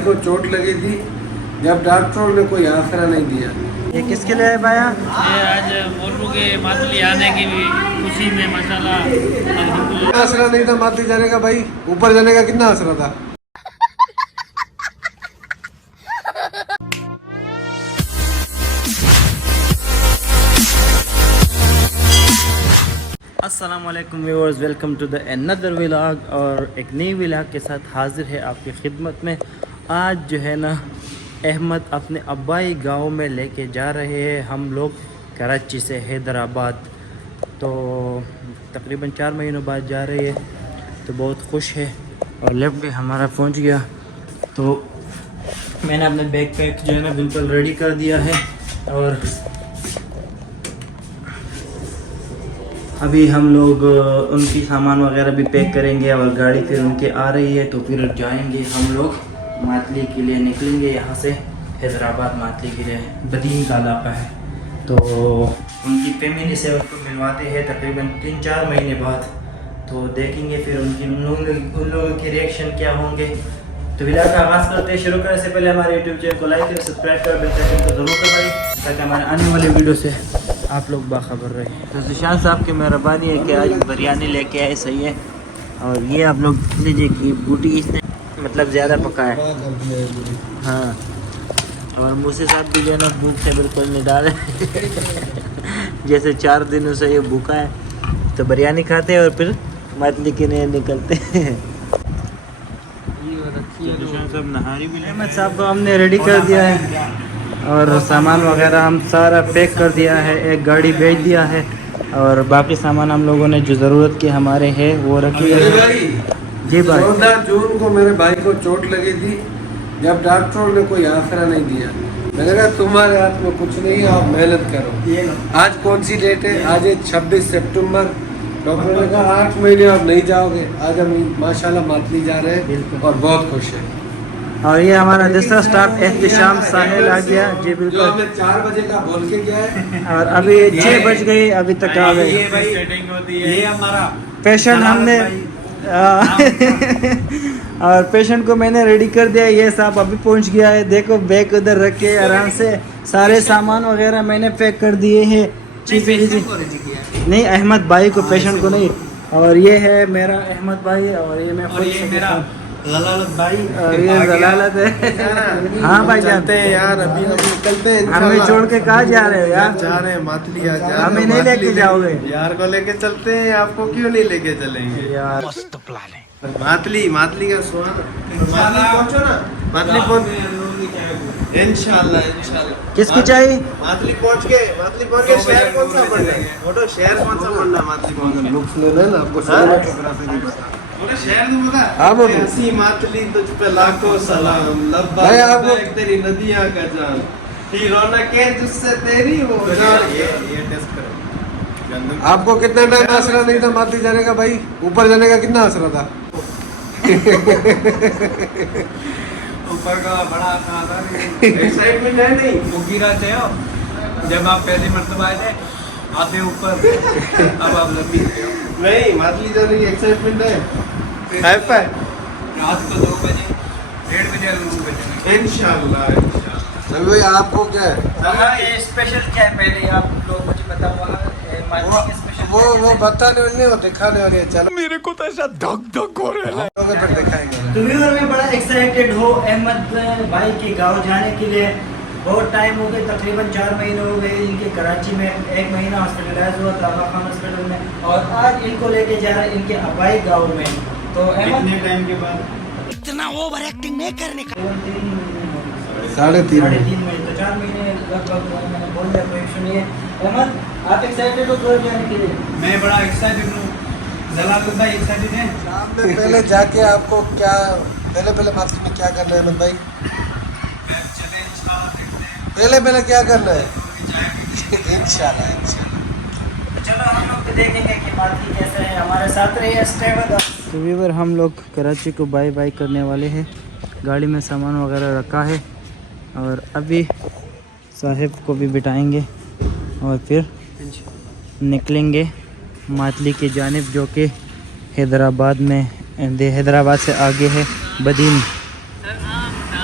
को चोट लगी थी जब डॉक्टरों ने कोई आसरा नहीं दिया। ये किसके लिए है भाया? ये आज मोटू के मातली आने की भी खुशी में माशाल्लाह अल्हम्दुलिल्लाह। आसरा नहीं था मातली जाने का भाई, ऊपर जाने का कितना आसरा था। अस्सलामुअलैकुम viewers, welcome to the another vlog. और एक नई व्लॉग के साथ हाजिर है आपकी खिदमत में। आज जो है ना अहमद अपने अब्बाई गांव में लेके जा रहे हैं हम लोग कराची से हैदराबाद। तो तकरीबन 4 महीनों बाद जा रही है, तो बहुत खुश है। और लेफ्ट भी हमारा पहुंच गया, तो मैंने अपने बैग पैक जो है ना बिल्कुल रेडी कर दिया है। और अभी हम लोग उनकी सामान वगैरह भी पैक करेंगे और गाड़ी फिर उनके आ रही है, तो फिर जाएंगे हम लोग मातली के लिए। निकलेंगे यहाँ से हैदराबाद मातली के लिए। बदीन का इलाका है, तो उनकी फैमिली से उनको मिलवाते हैं तकरीबन 3-4 महीने बाद। तो देखेंगे फिर उन लोगों के रिएक्शन क्या होंगे। तो वीडियो का आगाज़ करते हैं। शुरू करने से पहले हमारे यूट्यूब चैनल को लाइक करें, सब्सक्राइब करें, बेल आइकन को जरूर दबाएं ताकि हमारे आने वाले वीडियो से आप लोग बाखबर रहे। तो सुशांत साहब की मेहरबानी है कि आज बिरयानी लेके आए, सही है। और ये आप लोग लीजिए कि बूटी इसने मतलब ज़्यादा पका है। हाँ, और मूसे साहब भी जो है ना भूख से बिल्कुल नहीं डाले जैसे 4 दिनों से ये भूखा है। तो बिरयानी खाते हैं और फिर मातली के लिए निकलते हैं। अहमद साहब को हमने रेडी कर दिया है और सामान वगैरह हम सारा पैक कर दिया है, एक गाड़ी भेज दिया है। और बाकी सामान हम लोगों ने जो ज़रूरत के हमारे है वो रखी है। जी भाई, 14 जून को मेरे भाई को चोट लगी थी जब डॉक्टरों ने कोई आसरा नहीं दिया। मैंने कहा तुम्हारे हाथ में कुछ नहीं है, आप मेहनत करो। आज कौन सी डेट है? आज है 26 सितंबर। डॉक्टर ने कहा 8 महीने आप नहीं जाओगे। आज हम माशाल्लाह मातली जा रहे हैं और बहुत खुश है। और ये हमारा दूसरा स्टाफ एहतिशाम साहिल आ गया। जी बिल्कुल, हमें 4 बजे का बोल के गया है और अभी 6 बज गई, अभी तक आ गए। ये हमारा पेशेंट हमने और पेशेंट को मैंने रेडी कर दिया। ये साहब अभी पहुंच गया है। देखो बैग उधर रख के आराम से सारे सामान वगैरह मैंने पैक कर दिए हैं। नहीं, अहमद भाई को, पेशेंट को नहीं। और ये है मेरा अहमद भाई, और ये मैं खुद मेरा जलालत भाई, और ये जलालत है। हाँ भाई, जानते हैं यार, अभी हम निकलते हैं। हमें छोड़ के कहाँ जा रहे हो यार? जा रहे हैं मातली। आज हमें नहीं लेके जाओगे यार को लेके चलते हैं, आपको क्यों नहीं लेके चलेंगे यार? मातली का स्वाद। मातली पहुंचो ना, मातली पहुंच इंशाल्लाह। किसकी चाहिए? मातली पहुंच के शहर कौन सा पड़ना है? फोटो शहर कौन सा पड़ना? मातली पहुंच बुक्स ले लेना, आपको शहर नहीं पता। ऐसी मातली तुझ पे लाखों सलाम, लब्बैक तेरी नदियां का जान, ही रौनक है जिससे तेरी वो जान। ये टेस्ट करो। आपको कितना टाइम आसरा नहीं था मातली जाने का भाई? ऊपर जाने का कितना आसरा था? ऊपर का बड़ा था। एक्साइटमेंट है नहीं? मुगीरा थे हो जब आप पहली मर्तबा आए थे, आधे ऊपर अब आप लंबी थे। नहीं, मातली जाने की एक्साइटमेंट है। रात को 2 बजे 1:30 बजे रूम पे इंशाल्लाह। भाई आपको क्या है? ये स्पेशल क्या है पहले आप लोग मुझे बताओ। वो बताने वाले नहीं, वो दिखाने वाले हैं। चलो, मेरे को तो ऐसा धक हो रहा है। फिर दिखाएंगे। तो व्यूअर में बड़ा एक्साइटेड हो अहमद भाई के गांव जाने के लिए। बहुत टाइम हो गए, तकरीबन 4 महीने हो गए इनके कराची में। 1 महीना हॉस्पिटलाइज हुआ था आगा खान हॉस्पिटल में, और आज इनको लेके जा रहे हैं इनके अब्बाई गांव में। तो कितने टाइम के बाद? इतना ओवर एक्टिंग नहीं करने का। 3.5 महीने, तो 4 महीने लगभग मैंने बोल दिया, कोई इशू नहीं है। अहमद, आप एक्साइटेड हो घर जाने के लिए? मैं बड़ा एक्साइटेड हूँ। जलालत भाई एक्साइटेड है? पहले जाके आपको क्या पहले मातली में क्या करना है अहमद भाई? पहले क्या करना है? इंशाल्लाह। चलो हम लोग तो देखेंगे कि मातली कैसे है। हमारे साथ रहिए, स्टे विद अस। तो व्यूअर, हम लोग कराची को बाय बाय करने वाले हैं। गाड़ी में सामान वगैरह रखा है और अभी साहिब को भी बिठाएंगे और फिर निकलेंगे मातली की जानिब, जो कि हैदराबाद से आगे है Badin.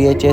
DHA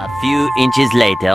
A few inches later.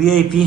VIP.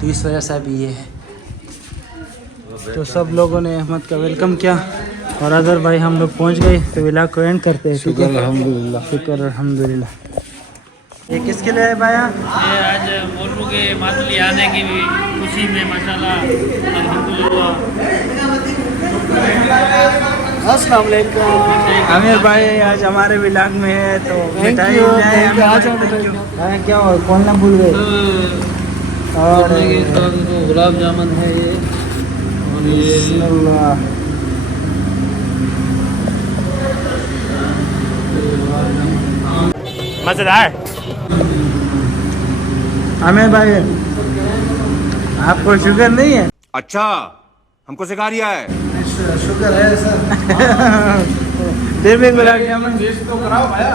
तो इस वजह से अभी ये है। तो सब लोगों ने अहमद का वेलकम किया और अदर भाई हम लोग पहुंच गए, तो व्लॉग को एंड करते हैं। शुक्र अल्हम्दुलिल्लाह, शुक्र अल्हम्दुलिल्लाह। ये किसके लिए है भाया? ये आज मोटू के मातली आने की भी खुशी में माशाल्लाह अल्हम्दुलिल्लाह। अस्सलाम वालेकुम। आमिर भाई आज हमारे व्लॉग में है, तो मिठाई क्या हो, बोलना भूल गए। और गुलाब जामुन है ये, और ये बिस्मिल्लाह। मजेदार। आमिर भाई आपको शुगर नहीं है? अच्छा, हमको सिखा रिया है। शुक्र है सर। फिर भी गुलाब जामुन टेस्ट तो कराओ भाया।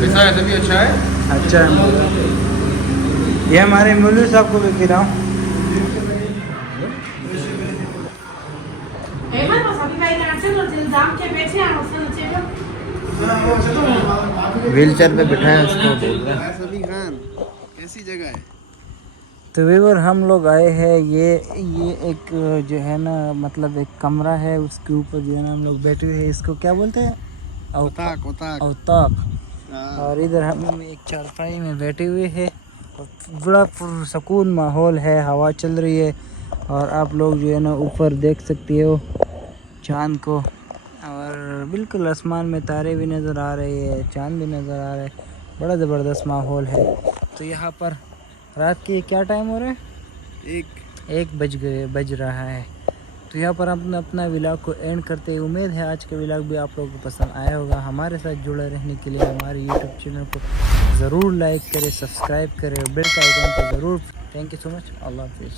कैसा है? तभी अच्छा है। अच्छा है। ये हमारे मुल्लू साहब को भी खिलाओ। व्हील चेयर पे बिठाया उसको बोल रहा है। सभी खान कैसी जगह है? तो व्यूअर हम लोग आए हैं, ये एक जो है ना, मतलब एक कमरा है, उसके ऊपर जो है ना हम लोग बैठे हुए हैं। इसको क्या बोलते हैं? अवताक। और इधर हम एक चारपाई में बैठे हुए हैं और बड़ा पुरसकून माहौल है, हवा चल रही है। और आप लोग जो है ना ऊपर देख सकते हो चाँद को, और बिल्कुल आसमान में तारे भी नज़र आ रहे हैं, चाँद भी नज़र आ रहा है। बड़ा ज़बरदस्त माहौल है। तो यहाँ पर रात के क्या टाइम हो रहा है? एक बज रहा है। तो यहाँ पर हम अपना व्लॉग को एंड करते हैं। उम्मीद है आज का व्लॉग भी आप लोगों को पसंद आया होगा। हमारे साथ जुड़े रहने के लिए हमारे यूट्यूब चैनल को ज़रूर लाइक करें, सब्सक्राइब करें, बेल का आइकन को ज़रूर। Thank you so much. अल्लाह हाफिज़।